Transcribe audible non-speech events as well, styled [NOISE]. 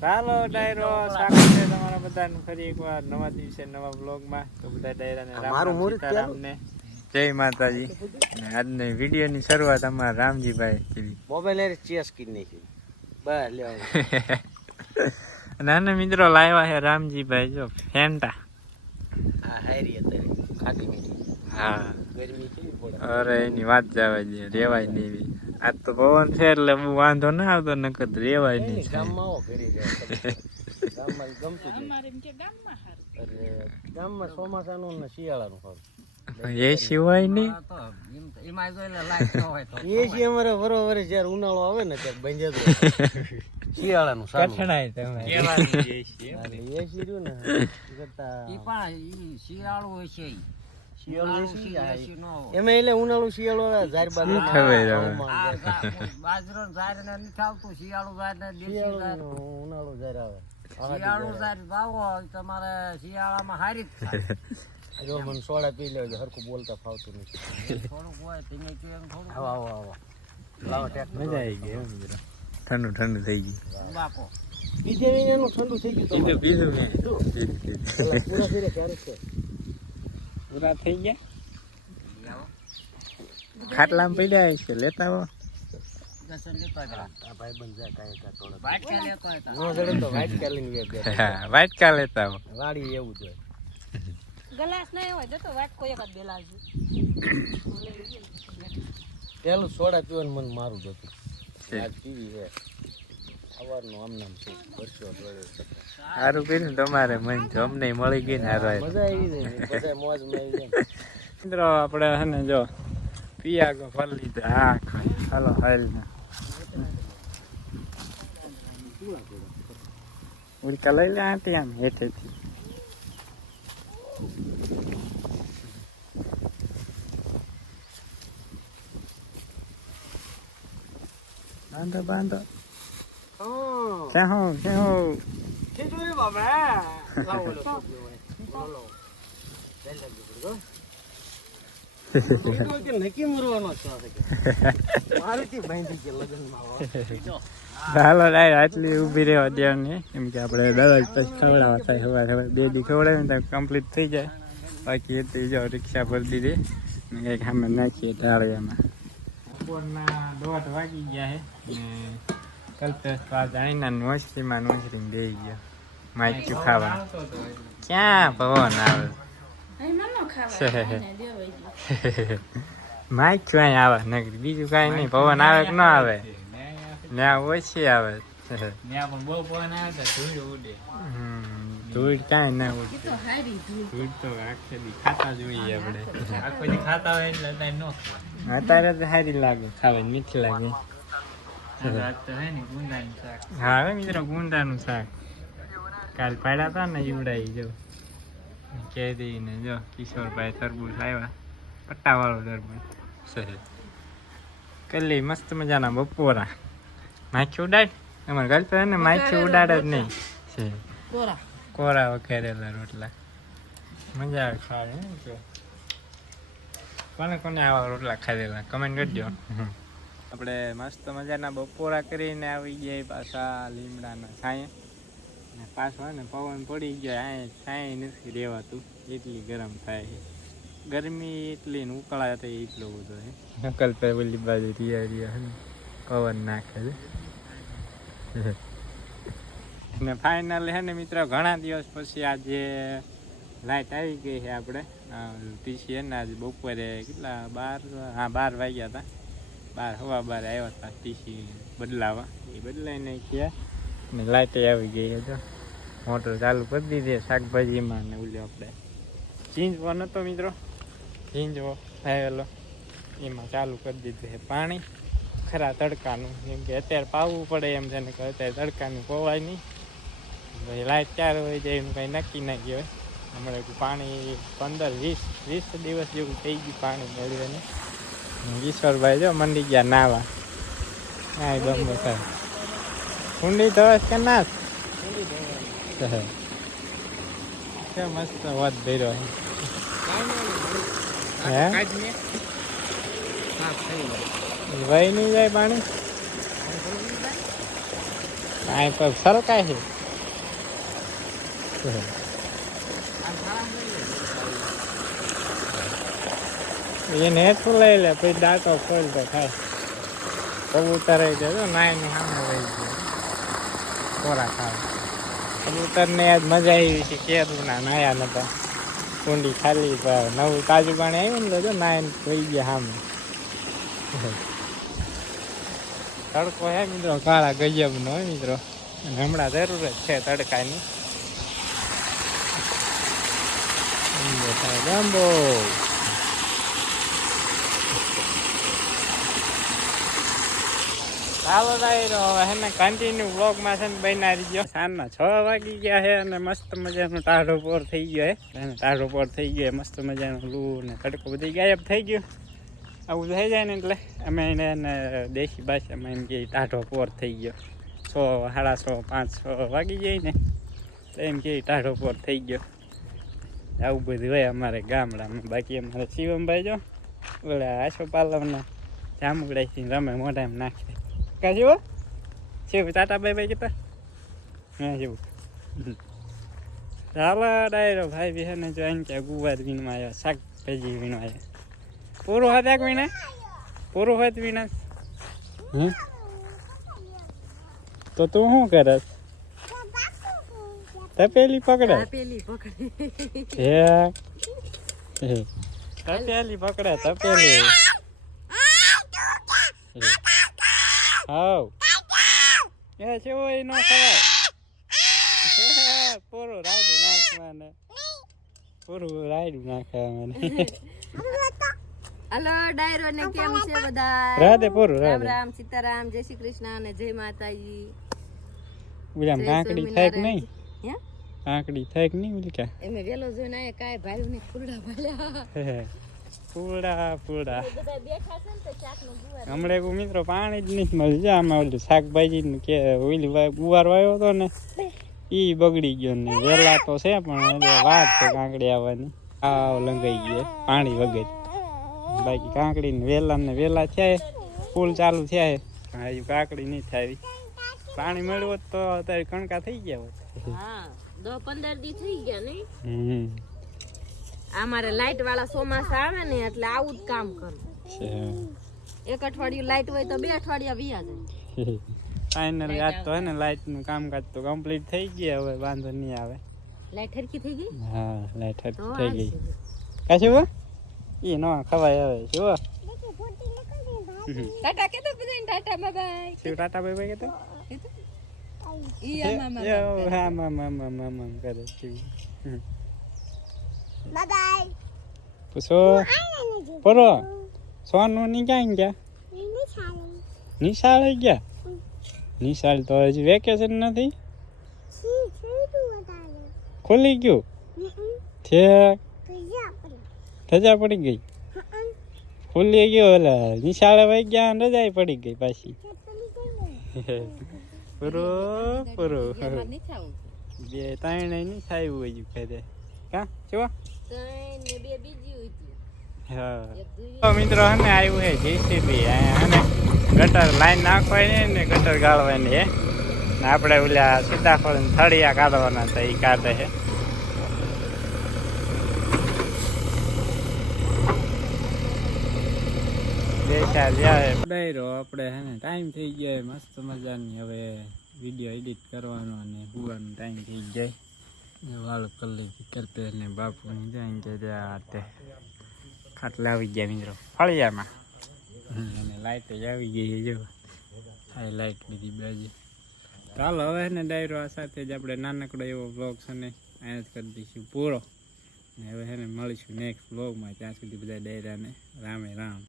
ચાલો ડાયરો સ્વાગત છે તમારા બધાને ફરી એકવાર. નવા દિવસે નવા બ્લોગમાં તો બધા ડાયરાને મારું મુહૂર્ત સીતારામને. જય માતાજી. અને આજની વિડીયોની શરૂઆત અમારા રામજીભાઈ કરી મોબાઈલ ચેસ કરી નાખી. બસ લેવા. [LAUGHS] અને આને મિત્રો લાવ્યા છે રામજીભાઈ જો ફેન્ટા. હા હારી અત્યારે. ખાટી મીઠી. હા. ગરમી કેવી પડે? અરે એની વાત જવા દે રેવાય નહીં આજ તો પવન છે એટલે હું વાંધો ના આવતો નકર રેવાય નહીં ગામમાં આવો ઘરે જાય ગામમાં ગમતું જ નહીં. અરે ગામમાં ચોમાસાનું ને શિયાળાનું ખાવું એ સિવાય નહીં? [LAUGHS] એ છે અમારે બરોબર જ્યારે ઉનાળો આવે ને ત્યારે બંધ જતો [LAUGHS] શિયાળાનું સારું. કઠણાય તમે એ શીર્યું ને. એ કરતા શિયાળું એસી એ. એમાં એટલે ઉનાળુ શિયાળો આવે ઝાર ને નથી આવતું શિયાળો ઝાર ને ઉનાળુ ઝાર આવે. શિયાળું તમારે શિયાળામાં [LAUGHS] જો મને સોડા પી લેજો હરખું બોલતા ફાવતું નથી. આવો આવો આવો. લાવો મજા આવી ગઈ ઠંડુ ઠંડુ થઈ ગયું. બીજે એનું ઠંડુ થઈ ગયું બીજું પૂરા ક્યારેક છે. પૂરા થઈ ગયા? ખાટલામાં પડ્યા છે લેતા આવો. વાટકા લેતા આવો. વાડી એવું જ હોય ગલાસ નહીં હોય તો વાત એક જ પેલું સોડા પીવાનું મન મારું જ હતું. છે. આજ પીવી છે. સવારનું આમ નામ છે. વર્ષો જોડે સારું કર્યું તમારે મન જમને અમને મળી ગઈ ને મિત્રો આપણે હે ને જો પિયાગો ફરી લીધો. હા હાલો હાલ ને. ઉડકા લઈ લે આંટી આમ હેઠેથી. બાંધો બાંધો. હા. ક્યાં હો ક્યાં હો. બોલો નક્કી મરવાનો છો મારુતિ બાંધી કે લગ્નમાં હાલો ડાય આટલી ઊભી રહેવા દેવાની એમ કે આપણે પછી ખવડાવવા થાય હવા ખબર બે દી ખવડાવીને તો કમ્પ્લીટ થઈ જાય બાકી એ તો જો રિક્ષા પર દીધી ને કંઈક સામે નાખીએ ઢાળિયામાં બપોરના દોઢ વાગી ગયા છે ને કલ્પેશ તો જાણીના નોસરીમાં નોસરીમાં બેસી ગયો માઇક્યુ ખાવા ક્યાં પવન આવે માઇક્યુ અહીં આવે નગરી બીજું કાંઈ નહીં પવન આવે કે ન આવે ત્યાં ઓછી આવે હમ, ધૂળ કાંઈ ના ઉડે ધૂળ તો આખે દી ખાતા જોઈએ આપણે અત્યારે તો સારી લાગે ખાવાની મીઠી લાગે હા હવે મિત્રો ગુંદાનું શાક કાલ પાડ્યા હતા ને ઈવડાઈ જો. કે દઈને જો કિશોરભાઈ તરબૂચ લાવ્યા. પટ્ટાવાળો તરબૂચ. સહી. કલી મસ્ત મજાના બપોરા. માખી ઉડાડ? અમારે ગર્લફ્રેન્ડ ને માખી ઉડાડે જ નહીં. છે કોરા. વખેરેલા રોટલા. મજા આવે ખાવા હે જો કોને કોને આવા રોટલા ખાધેલા? કમેન્ટ કરજો. આપણે મસ્ત મજાના બપોરા કરીને આવી ગયા પાછા લીમડાના છાંયે. પાછો ને પવન પડી ગયો આ કાંઈ નથી રહેવાતું. એટલી ગરમ થાય છે. ગરમી એટલી ને ઉકળા તો એટલો બધો છે. નકલ પે ઓલી બાજુ રિયા રિયા ને પવન નાખે છે. ને ફાઇનલ હે ને મિત્રો ઘણા દિવસ પછી આજે લાઇટ આવી ગઈ છે આપણે. ટીસી હે આજે બપોરે કેટલા બાર હા બાર વાગ્યા હતા. બાર હવા બાર આવ્યા હતા ટીસી બદલાવા. એ બદલાઈ નાખ્યા ને લાઈટ આવી ગઈ જો. મોટર ચાલુ કરી દીધી શાકભાજીમાં ને ઉલ્યો આપણે. ચીંજવો નતો મિત્રો? ચીંજવો થયેલો એમાં ચાલુ કરી દીધું છે પાણી. ખરા તડકાનું, કેમ કે અત્યારે પાવવું પડે એમ છે ને કે અત્યારે તડકાનું પોવાય નહીં. પછી લાઈટ ચાર હોય જાય એનું કંઈ નક્કી ના હોય હમણાં પાણી પંદર વીસ વીસ દિવસ જેવું થઈ ગયું પાણી મેળવે ને ઈશ્વરભાઈ જો મંડી ગયા નાવા. હા ગમે થાય. કુંડી તો કે ના? છે [LAUGHS] મસ્ત વાત ભર્યો. હે? વહી નહીં જાય પાણી? કાંઈ પણ સરકાય છે. એને હેઠું લઈ લે પછી દાંતો ખોલ તો થાય કબૂતર નાયની સામે રહી ગયો. ખોરાક આવે. કબૂતર ને આજ મજા આવી છે કેરું ના નાયા નતા કુંડી ખાલી નવું તાજું પાણી આવ્યું ને તો નાયન નાય થઈ ગયા સામે તડકો હે મિત્રો, કાળા ગજબનો નો મિત્રો. હમણાં જરૂર જ છે તડકાની. લીંબો થાય ભાઈ ચાલો ડાયરો હવે હે ને કન્ટિન્યુ બ્લોગમાં છે ને બનાવી ગયો સાંજના છ વાગી ગયા છે અને મસ્ત મજાનો ટાઢો પોર થઈ ગયો હે. ટાઢો પોર થઈ ગયો મસ્ત મજાનું લૂ ને તડકો બધી ગાયબ થઈ ગયો. આવું થઈ જાય ને એટલે. અમે એને એને દેશી ભાષામાં એમ કે ટાઢો પોર થઈ ગયો. છ, સાડા છ, પાંચ, છ વાગી જાય ને તો એમ કે ટાઢો પોર થઈ ગયો. આવું બધું હોય અમારે ગામડામાં. બાકી અમારે શિવમભાઈ જો, ઓલા આશો પાલવના જામુગડાથી રમે મોઢા એમ નાખે. કા શિવ ટાટા બાય બાય કહેતા હા જેવું ચાલો ડાયરો ભાઈ બી ને જો અહીં ક્યાં ગુવાર વીણવા આવ્યો શાકભાજી વીણવા આવ્યા પૂરું હતા કોઈ ને પૂરું હોય તો વીણા હમ તો તું શું કરસ તપેલી પકડે પેલી પકડી હે હે. તપેલી પકડે તપેલી હાવ એ છે ઓય નો ખવાય પૂરું રાયડું નાખવાને. પૂરું રાયડું મને હલો ડાયરો ને કેમ છે બધા? રાધે પૂરું રામ રાધે. રામ સીતારામ જય શ્રી કૃષ્ણ અને જય માતાજી. જય કાંકડી થાય કે નહીં? હે? કાંકડી થાય કે નહીં ઓલી કે એમે વેલો જોઈને કાય કાંઈ ભાઈ ને ફૂલડા ભાલ્યા પૂડા પૂડા હમણાં એક મિત્રો પાણી જ નહીં મળ્યું. છે આમાં ઓલું શાકભાજી કે ઓલી ગુવાર વાયો હતો ને એ બગડી ગયો ને. વેલા તો છે પણ વાત છે કાંકડી આવવાની. આવ લંગાઈ ગયો. પાણી વગર. બાકી કાંકડી ને વેલા ને વેલા થયા ફૂલ ચાલુ થયા પણ હજુ કાંકડી નહીં થાય પાણી મળ્યું તો અત્યારે કણકા થઈ ગયા હોત. હા દો પંદર દી થઈ ગયા નહીં? હમ. અમારે લાઈટ વાળા ચોમાસા આવે ને એટલે આવું જ કામ કરું. એક અઠવાડિયું લાઈટ હોય તો બે અઠવાડિયા વિયા જાય. ફાઇનલી આજ તો હે ને લાઇટનું કામકાજ તો કમ્પ્લીટ થઈ ગયું હવે વાંધો નહીં આવે. લાઈટ હરકી થઈ ગઈ? હા લાઇટ હરકી થઈ ગઈ. હાલશે. એ ઈ નો ખવાય હવે શું ટાટા કેતો બધાને ટાટા બાય બાય શું ટાટા બાય બાય કેતો ઈ આ મામા મામ મામ કરે. પૂછો પરો સોનું ની ક્યાં ગયા નિશાળે ગયા નિશાળ તો હજી વેકેશન નથી ખુલી ગયું છે રજા પડી ગઈ ખુલી ગયો ઓલા નિશાળે વહી ગયા અને રજા પડી ગઈ પાછી પૂરો પૂરો બે ત્રણ નહીં થાય હજુ કરે કા જો ત્રણ ને બે બીજી હતી હા. તો મિત્રો હને આવ્યું હે જેસીબી અને ગટર લાઈન નાખવાની ને ગટર ગાળવાની હે. ને આપણે ઓલા સીતાફળ થળિયા કાઢવાના તો એ કાઢે છે બે ડાયરો આપણે હે ને ટાઈમ થઈ ગયો મસ્ત મજાની. હવે વીડિયો એડિટ કરવાનો અને હુવાનો ટાઈમ થઈ જાય વાળ કરી વિકલ્પે ને બાપુની જાય કે તે ખાટલા આવી ગયા મિત્રો, ફળિયામાં. અને લાઇટ આવી ગઈ જો. આ લાઈટ બધી બાજુ. ચાલો હવે ને ડાયરો આ સાથે જ આપણે નાનકડો એવો બ્લોગ છે ને, અહીંયા જ કરી દઈશું પૂરો. ને હવે હે ને મળીશું નેક્સ્ટ બ્લોગમાં ત્યાં સુધી બધા ડાયરાને રામે રામ.